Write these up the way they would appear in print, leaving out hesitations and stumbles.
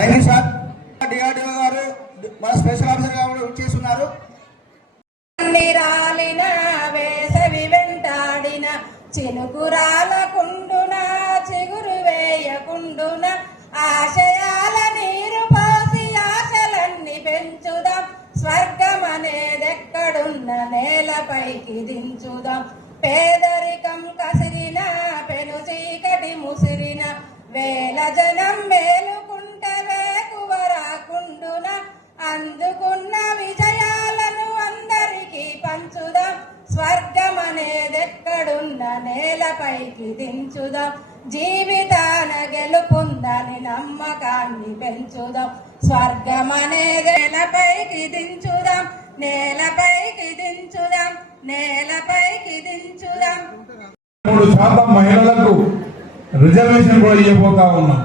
Thank you sir. DRDO గారు మన special officer గారు చేస్తున్నారు. రాలిన వేసవి వెంటాడిన చినుకురాలకుండున చిగురు వేయకుండున ఆశయాల నీరు పోసి ఆశలన్నీ పెంచుదాం. స్వర్గం అనేదెక్కడున్న నేలపైకి దించుదాం. పేదరికం కసిరిన పెను చీకటి ముసిరిన వేల జనం మేలుకుంటే వేకువ రాకుండున అందుకున్న విజయాలను అందరికీ పంచుదాం. స్వర్గం అనేదెక్కడున్న నేలపైకి దించుదాం. జీవితాన గెలుపుందని నమ్మకాన్ని పెంచుదాం. స్వర్గం అనేది నేలపైకి దించుదాం. నేలపైకి దించుదాం. నేలపైకి దించుదాం. 3% మహిళలకు రిజర్వేషన్ కూడా ఇవ్వబోతా ఉన్నాం.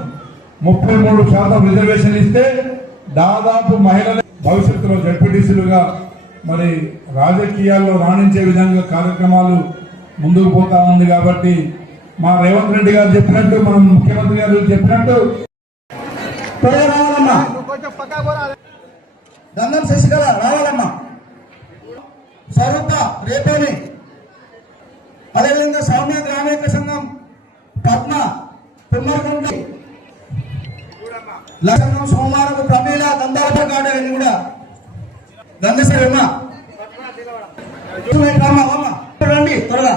33% రిజర్వేషన్ ఇస్తే దాదాపు మహిళల భవిష్యత్తులో జడ్పీటీసీలుగా మరి రాజకీయాల్లో రాణించే విధంగా కార్యక్రమాలు ముందుకు పోతా ఉంది. కాబట్టి మా రేవంత్ రెడ్డి గారు చెప్పినట్టు, మనం ముఖ్యమంత్రి గారు చెప్పినట్టు రావాలమ్మా. దండం శశికళ రావాలమ్మా. స్వరూప రేపేని, అదేవిధంగా సౌమ్య గ్రామీణ సంఘం పద్మ తుమ్మరకుంట లక్ష్మణం సోమవారం ప్రమీల దందాలపై గాడని కూడా గంగసరమ్మ రండి త్వరగా.